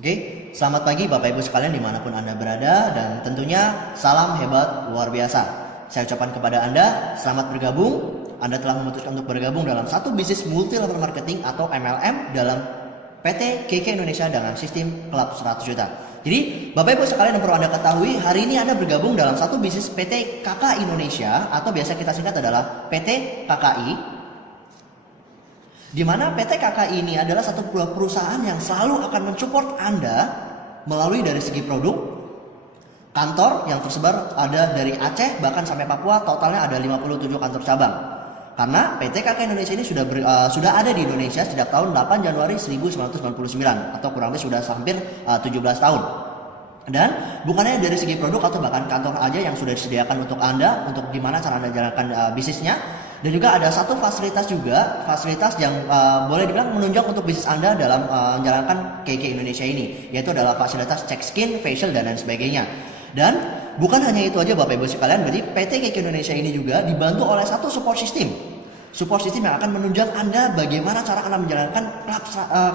Oke, selamat pagi Bapak Ibu sekalian dimanapun Anda berada, dan tentunya salam hebat luar biasa. Saya ucapkan kepada Anda, selamat bergabung. Anda telah memutuskan untuk bergabung dalam satu bisnis multi level marketing atau MLM dalam PT KK Indonesia dengan sistem klub 100 juta. Jadi Bapak Ibu sekalian yang perlu Anda ketahui, hari ini Anda bergabung dalam satu bisnis PT KK Indonesia atau biasa kita singkat adalah PT KKI, di mana PT KKI ini adalah satu perusahaan yang selalu akan mensupport Anda melalui dari segi produk. Kantor yang tersebar ada dari Aceh bahkan sampai Papua, totalnya ada 57 kantor cabang. Karena PT KKI Indonesia ini sudah ada di Indonesia sejak tahun 8 Januari 1999 atau kurang lebih sudah hampir 17 tahun. Dan bukannya dari segi produk atau bahkan kantor aja yang sudah disediakan untuk Anda, untuk gimana cara Anda jalankan bisnisnya. Dan juga ada satu fasilitas yang boleh dibilang menunjang untuk bisnis Anda dalam menjalankan KK Indonesia ini, yaitu adalah fasilitas cek skin, facial, dan lain sebagainya. Dan bukan hanya itu aja Bapak Ibu sekalian, berarti PT KK Indonesia ini juga dibantu oleh satu support system yang akan menunjang Anda bagaimana cara Anda menjalankan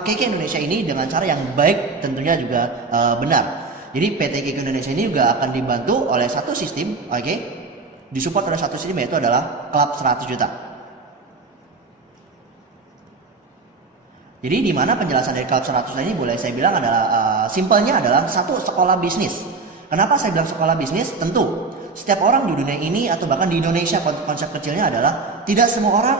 KK Indonesia ini dengan cara yang baik, tentunya juga benar. Jadi PT KK Indonesia ini juga akan dibantu oleh satu sistem, disupport oleh satu sistem, yaitu adalah klub 100 juta. Jadi di mana penjelasan dari klub 100 juta ini boleh saya bilang adalah simpelnya adalah satu sekolah bisnis. Kenapa saya bilang sekolah bisnis? Tentu setiap orang di dunia ini atau bahkan di Indonesia, konsep kecilnya adalah tidak semua orang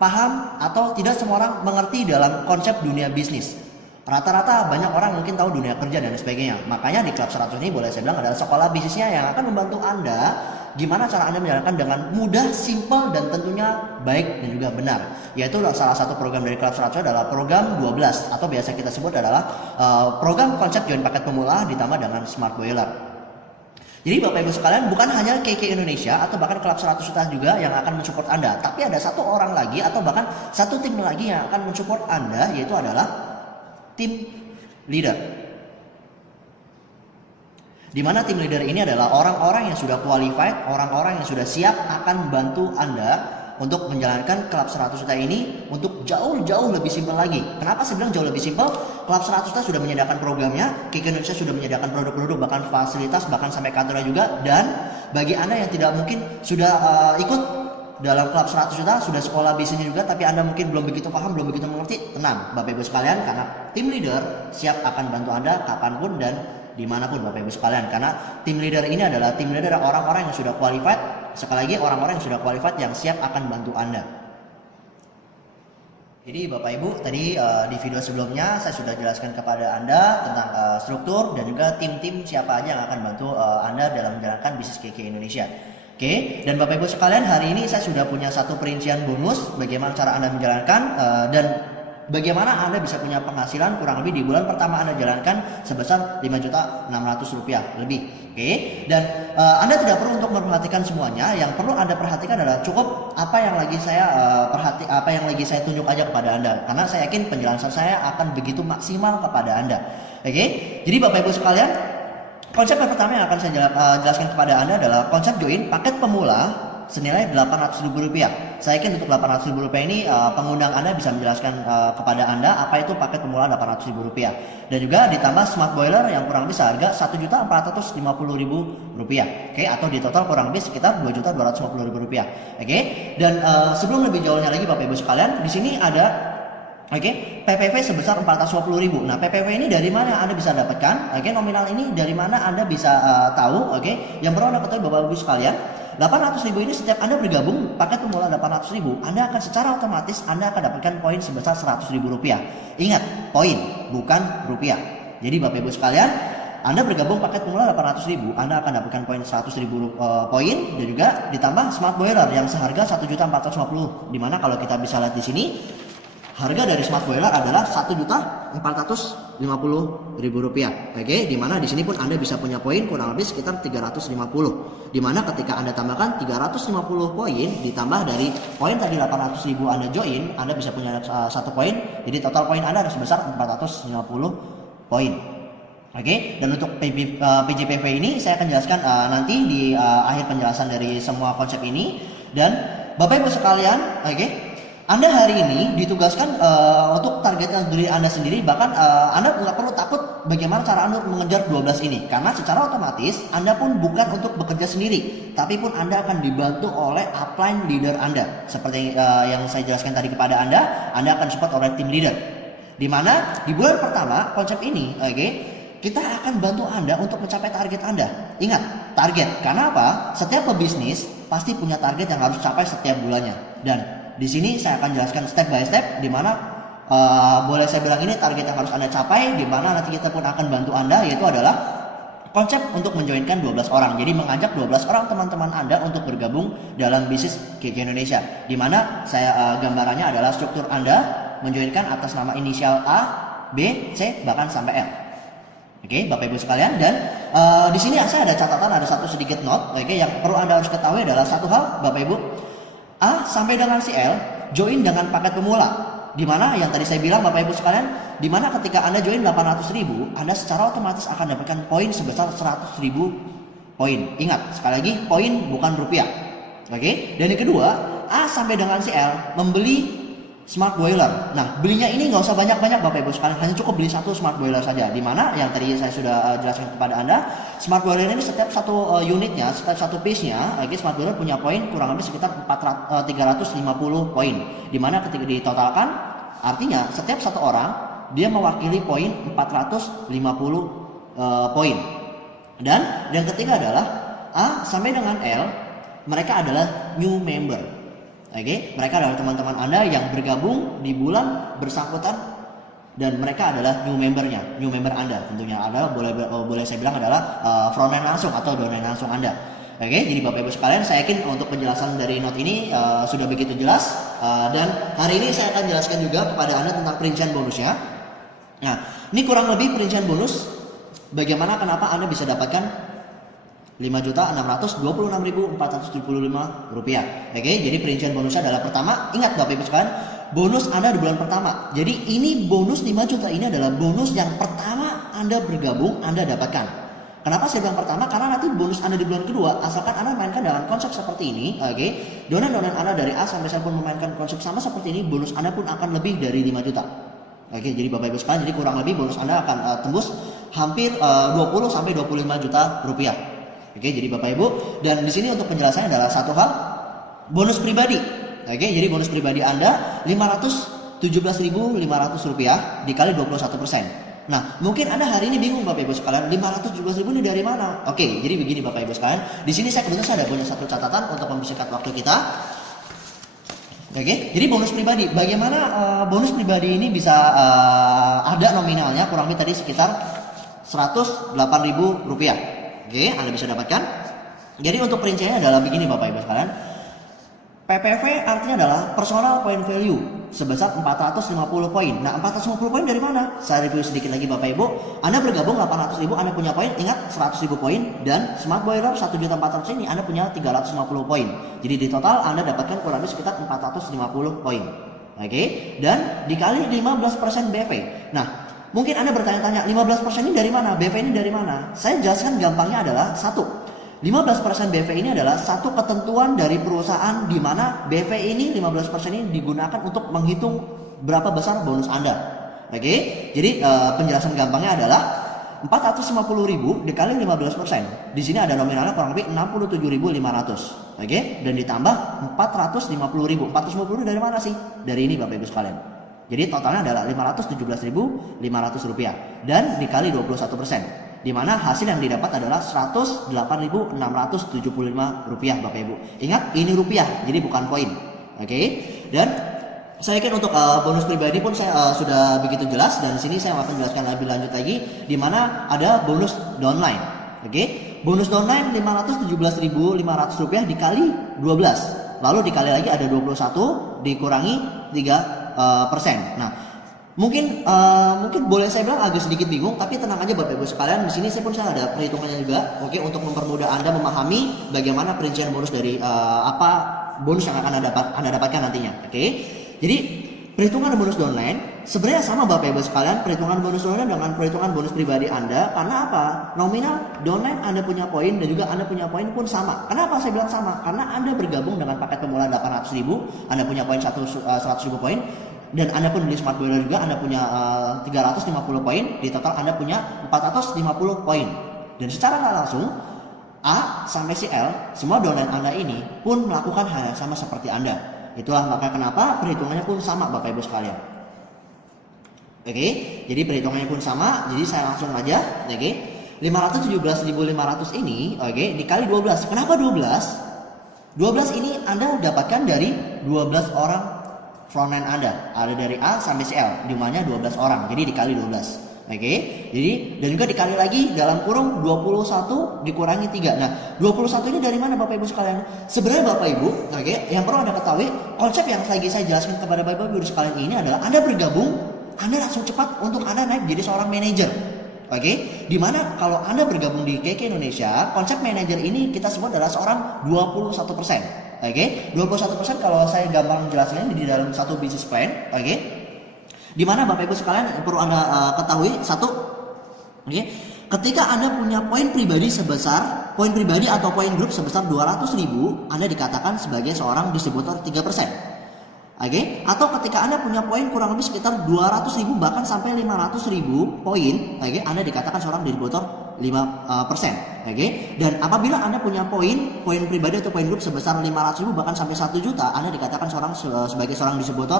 paham atau tidak semua orang mengerti dalam konsep dunia bisnis. Rata-rata banyak orang mungkin tahu dunia kerja dan sebagainya. Makanya di klub 100 ini boleh saya bilang adalah sekolah bisnisnya yang akan membantu Anda gimana cara Anda menjalankan dengan mudah, simpel, dan tentunya baik dan juga benar. Yaitu salah satu program dari klub 100 adalah program 12 atau biasa kita sebut adalah program konsep join paket pemula ditambah dengan smart boiler. Jadi Bapak Ibu sekalian, bukan hanya KK Indonesia atau bahkan klub 100 juta juga yang akan mensupport Anda, tapi ada satu orang lagi atau bahkan satu tim lagi yang akan mensupport Anda, yaitu adalah tim leader. Di mana tim leader ini adalah orang-orang yang sudah qualified, orang-orang yang sudah siap akan membantu Anda untuk menjalankan klub 100 juta ini untuk jauh lebih simpel lagi. Kenapa saya bilang jauh lebih simpel? Klub 100 juta sudah menyediakan programnya, KK Indonesia sudah menyediakan produk-produk, bahkan fasilitas, bahkan sampai kantornya juga. Dan bagi Anda yang tidak mungkin sudah ikut dalam klub 100 juta, sudah sekolah bisnisnya juga, tapi Anda mungkin belum begitu paham, belum begitu mengerti, tenang Bapak Ibu sekalian, karena tim leader siap akan bantu Anda kapanpun dan dimanapun Bapak Ibu sekalian. Karena tim leader ini adalah tim leader orang-orang yang sudah qualified. Sekali lagi, orang-orang yang sudah qualified yang siap akan bantu Anda. Jadi Bapak Ibu, tadi di video sebelumnya saya sudah jelaskan kepada Anda tentang struktur dan juga tim-tim siapa aja yang akan bantu Anda dalam menjalankan bisnis KK Indonesia. Oke, dan Bapak Ibu sekalian, hari ini saya sudah punya satu perincian bonus bagaimana cara Anda menjalankan dan bagaimana Anda bisa punya penghasilan kurang lebih di bulan pertama Anda jalankan sebesar Rp5.600.000 lebih. Oke, dan Anda tidak perlu untuk memperhatikan semuanya. Yang perlu Anda perhatikan adalah cukup apa yang lagi saya tunjuk aja kepada Anda, karena saya yakin penjelasan saya akan begitu maksimal kepada Anda. Oke, jadi Bapak Ibu sekalian, konsep yang pertama yang akan saya jelaskan kepada Anda adalah konsep join paket pemula senilai Rp800.000. Saya yakin untuk Rp800.000 ini pengundang Anda bisa menjelaskan kepada Anda apa itu paket pemula Rp800.000. Dan juga ditambah smart boiler yang kurang lebih seharga Rp1.450.000. Oke, atau di total kurang lebih sekitar Rp2.250.000. Oke, dan sebelum lebih jauhnya lagi Bapak Ibu sekalian, di sini ada PPV sebesar Rp450.000. Nah, PPV ini dari mana Anda bisa dapatkan? Nominal ini dari mana Anda bisa tahu? Yang perlu Anda ketahui Bapak Ibu sekalian, Rp800.000 ini setiap Anda bergabung paket pemula Rp800.000, Anda akan secara otomatis Anda akan dapatkan poin sebesar Rp100.000. Ingat, poin bukan rupiah. Jadi Bapak Ibu sekalian, Anda bergabung paket pemula Rp800.000, Anda akan dapatkan poin 100.000 poin dan juga ditambah smart boiler yang seharga Rp1.450.000. Dimana kalau kita bisa lihat di sini, harga dari smart boiler adalah Rp1.450.000. Dimana di sini pun Anda bisa punya poin kurang lebih sekitar 350. Dimana ketika Anda tambahkan 350 poin ditambah dari poin tadi 800.000 Anda join, Anda bisa punya satu poin. Jadi total poin Anda ada sebesar 450 poin. Dan untuk PJPV ini saya akan jelaskan nanti di akhir penjelasan dari semua konsep ini. Dan Bapak Ibu sekalian, Anda hari ini ditugaskan untuk targetnya diri Anda sendiri, bahkan Anda nggak perlu takut bagaimana cara Anda mengejar 12 ini, karena secara otomatis Anda pun bukan untuk bekerja sendiri, tapi pun Anda akan dibantu oleh upline leader Anda. Seperti yang saya jelaskan tadi kepada Anda akan support oleh tim leader. Dimana di bulan pertama konsep ini, kita akan bantu Anda untuk mencapai target Anda. Ingat, target. Karena apa? Setiap pebisnis pasti punya target yang harus capai setiap bulannya. Dan di sini saya akan jelaskan step by step, di mana boleh saya bilang ini target yang harus Anda capai, di mana nanti kita pun akan bantu Anda, yaitu adalah konsep untuk menjoinkan 12 orang. Jadi mengajak 12 orang teman-teman Anda untuk bergabung dalam bisnis KK Indonesia. Di mana saya gambarannya adalah struktur Anda menjoinkan atas nama inisial A, B, C, bahkan sampai L. Oke, Bapak Ibu sekalian, dan di sini saya ada catatan, ada satu sedikit note, yang perlu Anda harus ketahui adalah satu hal, Bapak Ibu. A sampai dengan si L join dengan paket pemula, dimana yang tadi saya bilang Bapak Ibu sekalian, dimana ketika Anda join 800.000, Anda secara otomatis akan dapatkan poin sebesar 100.000 poin. Ingat, sekali lagi poin bukan rupiah. Oke, dan yang kedua, A sampai dengan si L membeli smart boiler. Nah, belinya ini nggak usah banyak-banyak Bapak Ibu sekalian, hanya cukup beli satu smart boiler saja. Dimana yang tadi saya sudah jelaskan kepada Anda, smart boiler ini setiap satu unitnya, setiap satu piece-nya, smart boiler punya poin kurang lebih sekitar 350 poin. Dimana ketika ditotalkan, artinya setiap satu orang dia mewakili poin 450 poin. Dan yang ketiga adalah A sampai dengan L, mereka adalah new member. Mereka adalah teman-teman Anda yang bergabung di bulan bersangkutan, dan mereka adalah new membernya, new member Anda tentunya adalah boleh saya bilang adalah frontline langsung atau downline langsung Anda. Jadi Bapak Ibu sekalian, saya yakin untuk penjelasan dari note ini sudah begitu jelas, dan hari ini saya akan jelaskan juga kepada Anda tentang perincian bonusnya. Nah, ini kurang lebih perincian bonus bagaimana kenapa Anda bisa dapatkan 5.626.475 rupiah. Jadi perincian bonusnya adalah pertama, ingat Bapak Ibu sekalian, bonus Anda di bulan pertama. Jadi ini bonus 5 juta ini adalah bonus yang pertama Anda bergabung Anda dapatkan. Kenapa saya bilang pertama? Karena nanti bonus Anda di bulan kedua, asalkan Anda mainkan dalam konsep seperti ini, donan-donan Anda dari A sampai Z pun memainkan konsep sama seperti ini, bonus Anda pun akan lebih dari 5 juta. Jadi Bapak Ibu sekalian, jadi kurang lebih bonus Anda akan tembus hampir 20 sampai 25 juta rupiah. Jadi Bapak Ibu, dan di sini untuk penjelasannya adalah satu hal, bonus pribadi. Jadi bonus pribadi Anda 517.500 rupiah dikali 21%. Nah, mungkin Anda hari ini bingung Bapak Ibu sekalian, 517.000 ini dari mana? Jadi begini Bapak Ibu sekalian, di sini saya kebetulan ada punya satu catatan untuk mempersingkat waktu kita. Jadi bonus pribadi, bagaimana bonus pribadi ini bisa ada nominalnya kurang lebih tadi sekitar 108.000 rupiah. Anda bisa dapatkan. Jadi untuk perinciannya adalah begini Bapak Ibu sekalian. PPV artinya adalah personal point value sebesar 450 poin. Nah, 450 poin dari mana? Saya review sedikit lagi Bapak Ibu. Anda bergabung 800.000, Anda punya poin, ingat 100.000 poin, dan smart boiler 1.400.000 ini Anda punya 350 poin. Jadi di total Anda dapatkan kurang lebih sekitar 450 poin. Dan dikali 15% BV. Nah, mungkin Anda bertanya-tanya, 15% ini dari mana? BV ini dari mana? Saya jelaskan gampangnya adalah 15% BV ini adalah satu ketentuan dari perusahaan, di mana BV ini 15% ini digunakan untuk menghitung berapa besar bonus Anda. Jadi penjelasan gampangnya adalah 450.000 dikali 15%. Di sini ada nominalnya kurang lebih 67.500. Dan ditambah 450.000. 450.000 dari mana sih? Dari ini Bapak Ibu sekalian. Jadi totalnya adalah 517.500 rupiah dan dikali 21%. Di mana hasil yang didapat adalah 108.675 rupiah Bapak Ibu. Ingat, ini rupiah, jadi bukan poin. Dan saya yakin untuk bonus pribadi pun saya sudah begitu jelas, dan di sini saya akan jelaskan lebih lanjut lagi, di mana ada bonus downline. Bonus downline 517.500 rupiah dikali 12, lalu dikali lagi ada 21 dikurangi 3%. Nah, mungkin boleh saya bilang agak sedikit bingung, tapi tenang aja Bapak Ibu sekalian. Di sini saya ada perhitungannya juga, untuk mempermudah Anda memahami bagaimana perincian bonus dari apa bonus yang akan Anda dapatkan nantinya. Jadi perhitungan bonus downline sebenarnya sama Bapak Ibu sekalian, perhitungan bonus downline dengan perhitungan bonus pribadi Anda. Karena apa? Nominal downline Anda punya poin dan juga Anda punya poin pun sama. Kenapa saya bilang sama? Karena Anda bergabung dengan paket pemula 800.000, Anda punya poin 100.000 poin, dan Anda pun beli smart boiler juga, Anda punya 350 poin, di total Anda punya 450 poin. Dan secara nggak langsung A sampai si L, semua downline Anda ini pun melakukan hal yang sama seperti Anda. Itulah maka kenapa perhitungannya pun sama Bapak Ibu sekalian. Oke, jadi perhitungannya pun sama. Jadi saya langsung aja, oke. 517.500 ini, oke, dikali 12. Kenapa 12? 12 ini Anda dapatkan dari 12 orang frontline Anda. Ada dari A sampai si L, jumlahnya 12 orang. Jadi dikali 12. Oke, jadi dan juga dikali lagi dalam kurung 21 dikurangi 3. Nah, 21 ini dari mana Bapak Ibu sekalian? Sebenarnya Bapak Ibu, oke, yang perlu Anda ketahui, konsep yang lagi saya jelaskan kepada Bapak Ibu sekalian ini adalah Anda bergabung, Anda langsung cepat untuk Anda naik jadi seorang manajer. Oke, dimana kalau Anda bergabung di KK Indonesia, konsep manajer ini kita sebut adalah seorang 21%. Oke, 21% kalau saya gampang jelasin di dalam satu business plan, oke. Di mana Bapak Ibu sekalian perlu Anda ketahui satu, oke, ketika Anda punya poin pribadi sebesar poin pribadi atau poin grup sebesar 200.000, Anda dikatakan sebagai seorang distributor 3%. Oke, atau ketika Anda punya poin kurang lebih sekitar 200.000 bahkan sampai 500.000 poin, oke, Anda dikatakan seorang distributor 5%. Oke, dan apabila Anda punya poin pribadi atau poin grup sebesar 500.000 bahkan sampai 1 juta, Anda dikatakan sebagai seorang distributor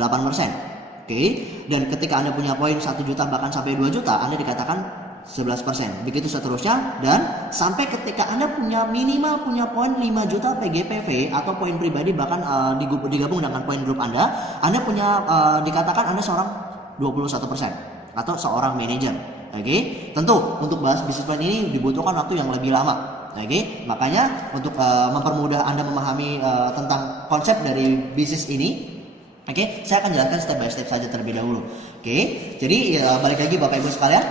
8%. Oke, dan ketika Anda punya poin 1 juta bahkan sampai 2 juta, Anda dikatakan 11%. Begitu seterusnya, dan sampai ketika Anda minimal punya poin 5 juta PGPV atau poin pribadi bahkan digabung dengan poin grup Anda punya dikatakan Anda seorang 21% atau seorang manajer. Oke, tentu untuk bahas bisnis plan ini dibutuhkan waktu yang lebih lama. Oke, makanya untuk mempermudah Anda memahami tentang konsep dari bisnis ini, oke, saya akan jelaskan step by step saja terlebih dahulu. Oke, jadi balik lagi Bapak Ibu sekalian.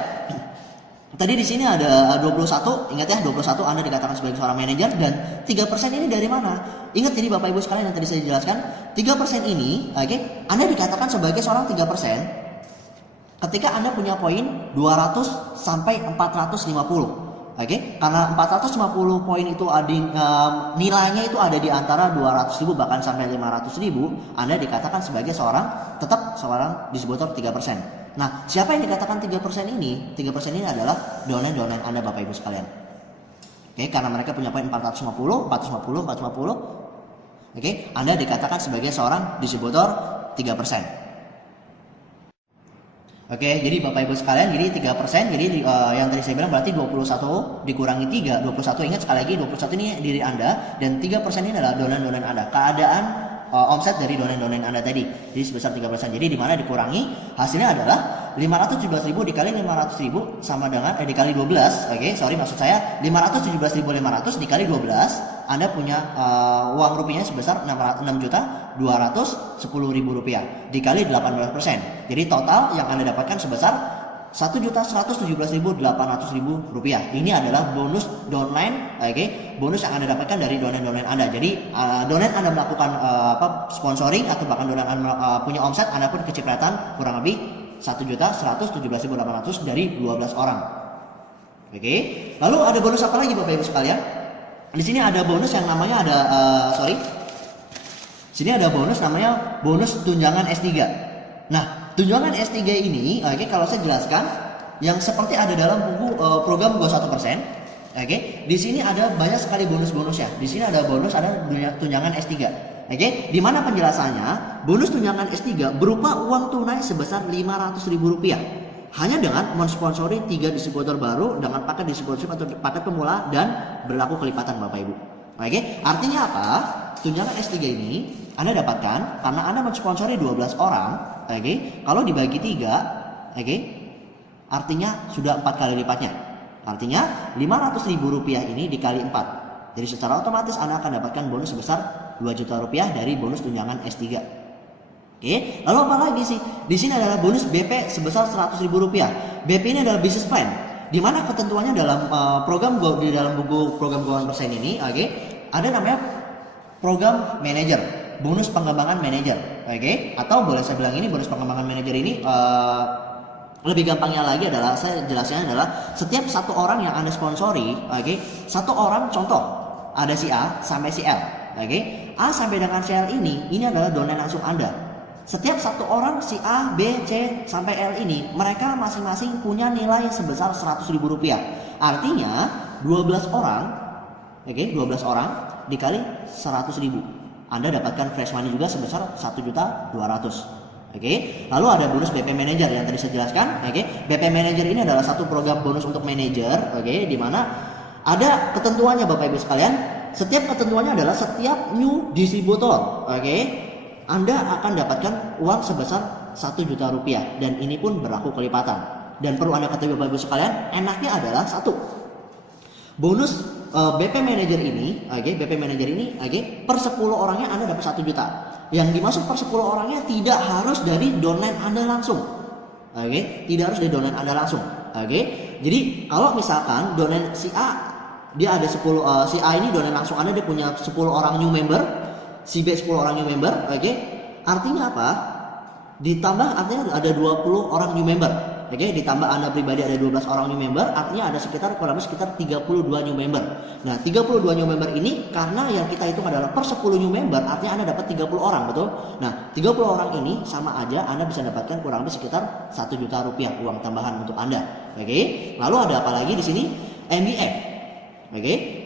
Tadi di sini ada 21, ingat ya 21 Anda dikatakan sebagai seorang manajer, dan 3% ini dari mana? Ingat jadi Bapak Ibu sekalian yang tadi saya jelaskan, 3% ini, oke, Anda dikatakan sebagai seorang 3% ketika Anda punya poin 200 sampai 450. Oke, karena 450 poin itu nilainya itu ada di antara 200.000 bahkan sampai 500.000, Anda dikatakan sebagai tetap seorang distributor 3%. Nah, siapa yang dikatakan 3% ini? 3% ini adalah downline Anda Bapak Ibu sekalian. Oke, karena mereka punya poin 450. Oke, Anda dikatakan sebagai seorang distributor 3%. Oke, jadi Bapak Ibu sekalian, jadi 3%, jadi yang tadi saya bilang berarti 21 dikurangi 3, 21, ingat sekali lagi 21 ini diri Anda, dan 3% ini adalah downline Anda, keadaan omset dari downline Anda tadi, jadi sebesar 3%, jadi dimana dikurangi, hasilnya adalah 517.000 dikali 500.000 sama dengan, dikali 12, oke, sorry maksud saya, 517.500 dikali 12, Anda punya uang rupiahnya sebesar 6.210.000 rupiah dikali 18%. Jadi total yang Anda dapatkan sebesar 1.117.800.000 rupiah. Ini adalah bonus downline, oke, bonus yang Anda dapatkan dari downline Anda. Jadi downline Anda melakukan sponsoring atau bahkan downline Anda punya omset, Anda pun kecipratan kurang lebih 1.117.800 dari 12 orang. Oke. Lalu ada bonus apa lagi Bapak Ibu sekalian? Di sini ada bonus yang namanya sini ada bonus namanya bonus tunjangan S3. Nah, tunjangan S3 ini, oke, kalau saya jelaskan, yang seperti ada dalam buku program Go 1%, oke, di sini ada banyak sekali bonus-bonusnya. Di sini ada tunjangan S3, oke, di mana penjelasannya, bonus tunjangan S3 berupa uang tunai sebesar 500.000 rupiah. Hanya dengan mensponsori 3 distributor baru dengan paket distributor atau paket pemula dan berlaku kelipatan Bapak Ibu. Oke, artinya apa? Tunjangan S3 ini Anda dapatkan karena Anda mensponsori 12 orang, oke. Kalau dibagi 3, oke, artinya sudah 4 kali lipatnya. Artinya 500.000 rupiah ini dikali 4. Jadi secara otomatis Anda akan dapatkan bonus sebesar 2 juta rupiah dari bonus tunjangan S3. Oke, lalu apa lagi sih? Di sini adalah bonus BP sebesar 100.000 rupiah. BP ini adalah business plan, di mana ketentuannya dalam di dalam buku program Go 1% ini, oke, ada namanya program manager, bonus pengembangan manager. oke? Atau boleh saya bilang ini bonus pengembangan manajer ini lebih gampangnya lagi adalah saya jelasnya adalah setiap satu orang yang Anda sponsori, oke? Satu orang contoh ada si A sampai si L, oke? A sampai dengan si L ini adalah domain langsung Anda. Setiap satu orang si A, B, C sampai L ini mereka masing-masing punya nilai sebesar Rp100.000. Artinya 12 orang, oke, 12 orang dikali 100.000. Anda dapatkan fresh money juga sebesar 1.200.000. Oke, lalu ada bonus BP Manager yang tadi saya jelaskan. Oke, BP Manager ini adalah satu program bonus untuk manajer. Oke, di mana ada ketentuannya Bapak Ibu sekalian. Setiap ketentuannya adalah setiap new distributor, oke, Anda akan dapatkan uang sebesar 1 juta rupiah dan ini pun berlaku kelipatan. Dan perlu Anda ketahui Bapak Ibu sekalian, enaknya adalah satu, bonus BP Manager ini, BP Manager ini, per 10 orangnya Anda dapat 1 juta. Yang dimaksud per 10 orangnya tidak harus dari downline Anda langsung. Tidak harus dari downline Anda langsung. Jadi kalau misalkan downline si A dia ada 10 si A ini downline langsung Anda, dia punya 10 orang new member, si B 10 orang new member, artinya apa? Ditambah artinya ada 20 orang new member. Ditambah Anda pribadi ada 12 orang new member, artinya ada kurang lebih sekitar 32 new member. Nah, 32 new member ini karena yang kita hitung adalah per 10 new member, artinya Anda dapat 30 orang, betul? Nah, 30 orang ini sama aja Anda bisa dapatkan kurang lebih sekitar 1 juta rupiah uang tambahan untuk Anda. Lalu ada apa lagi di sini? MBF.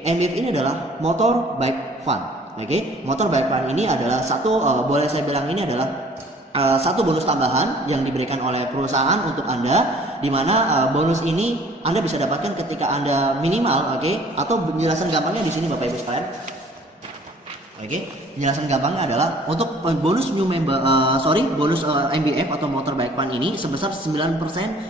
MBF ini adalah motor bike fund. Motor bike fund ini adalah satu boleh saya bilang ini adalah satu bonus tambahan yang diberikan oleh perusahaan untuk Anda, di mana bonus ini Anda bisa dapatkan ketika Anda minimal, atau penjelasan gampangnya di sini Bapak Ibu sekalian. Penjelasan gampangnya adalah untuk bonus new member, bonus MBF atau motor bike fund ini sebesar 9%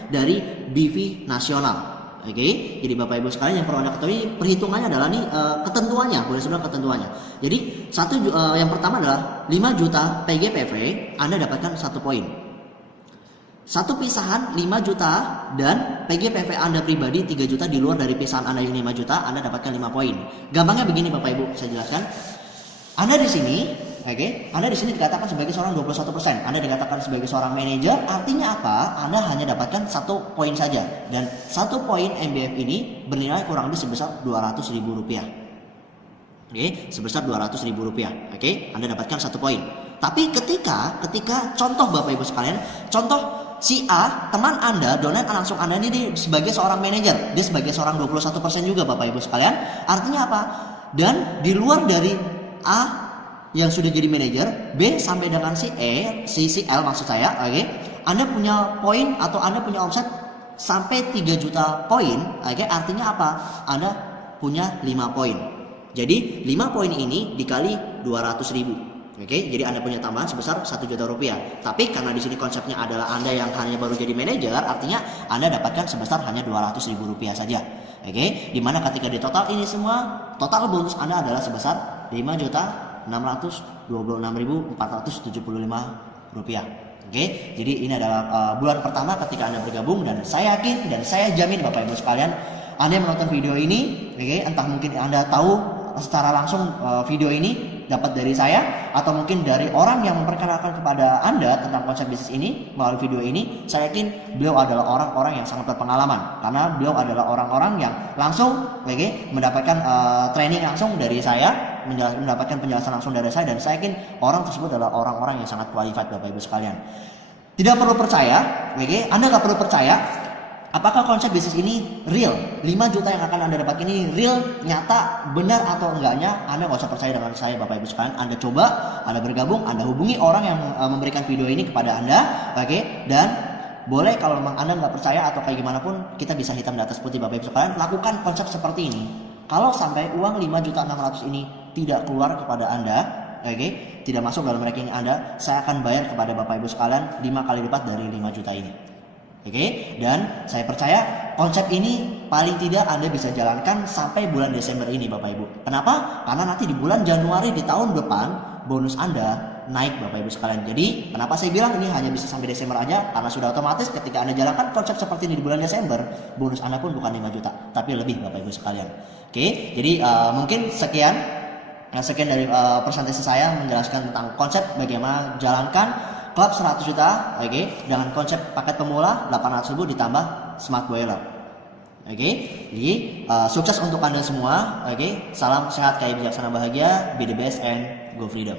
dari BV nasional. Jadi Bapak Ibu sekalian yang perlu Anda ketahui perhitungannya adalah nih ketentuannya, boleh sebenarnya ketentuannya. Jadi yang pertama adalah 5 juta PGPV Anda dapatkan 1 poin. Satu pisahan 5 juta dan PGPV Anda pribadi 3 juta di luar dari pisahan Anda yang 5 juta Anda dapatkan 5 poin. Gampangnya begini Bapak Ibu, saya jelaskan. Anda di sini Anda di sini dikatakan sebagai seorang 21%. Anda dikatakan sebagai seorang manajer, artinya apa? Anda hanya dapatkan 1 poin saja. Dan 1 poin MBF ini bernilai kurang lebih sebesar Rp200.000. Sebesar Rp200.000. Anda dapatkan 1 poin. Tapi ketika contoh Bapak Ibu sekalian, contoh si A, teman Anda, downline langsung Anda ini sebagai seorang manajer, dia sebagai seorang 21% juga Bapak Ibu sekalian. Artinya apa? Dan di luar dari A yang sudah jadi manajer, B sampai dengan si E, si L maksud saya, Anda punya poin atau Anda punya omset sampai 3 juta poin, artinya apa? Anda punya 5 poin. Jadi 5 poin ini dikali 200.000. Jadi Anda punya tambahan sebesar 1 juta rupiah. Tapi karena di sini konsepnya adalah Anda yang hanya baru jadi manajer, artinya Anda dapatkan sebesar hanya 200.000 rupiah saja. Dimana ketika di total ini semua, total bonus Anda adalah sebesar 5.626.475 rupiah. Jadi ini adalah bulan pertama ketika Anda bergabung, dan saya yakin dan saya jamin Bapak Ibu sekalian, Anda yang menonton video ini, entah mungkin Anda tahu secara langsung video ini dapat dari saya atau mungkin dari orang yang memperkenalkan kepada Anda tentang konsep bisnis ini melalui video ini, saya yakin beliau adalah orang-orang yang sangat berpengalaman, karena beliau adalah orang-orang yang langsung mendapatkan training langsung dari saya, mendapatkan penjelasan langsung dari saya, dan saya yakin orang tersebut adalah orang-orang yang sangat qualified Bapak Ibu sekalian. Tidak perlu percaya, Anda nggak perlu percaya apakah konsep bisnis ini real? 5 juta yang akan Anda dapat ini real, nyata, benar atau enggaknya? Anda nggak usah percaya dengan saya Bapak Ibu sekalian. Anda coba, Anda bergabung, Anda hubungi orang yang memberikan video ini kepada Anda, dan boleh kalau memang Anda nggak percaya atau kayak gimana pun, kita bisa hitam di atas putih Bapak Ibu sekalian, lakukan konsep seperti ini. Kalau sampai uang 5.600.000 ini tidak keluar kepada Anda, tidak masuk dalam rekening Anda, saya akan bayar kepada Bapak Ibu sekalian 5 kali lipat dari 5 juta ini. Dan saya percaya konsep ini paling tidak Anda bisa jalankan sampai bulan Desember ini Bapak Ibu. Kenapa? Karena nanti di bulan Januari di tahun depan bonus Anda naik Bapak Ibu sekalian. Jadi kenapa saya bilang ini hanya bisa sampai Desember aja? Karena sudah otomatis ketika Anda jalankan konsep seperti ini di bulan Desember, bonus Anda pun bukan 5 juta, tapi lebih Bapak Ibu sekalian. Jadi mungkin sekian Nah, sekian dari presentasi saya menjelaskan tentang konsep bagaimana jalankan klub 100 juta, oke, dengan konsep paket pemula 800.000 ditambah smart boiler. Oke, jadi sukses untuk Anda semua. Oke, salam sehat, kaya bijaksana, bahagia, be the best and go freedom.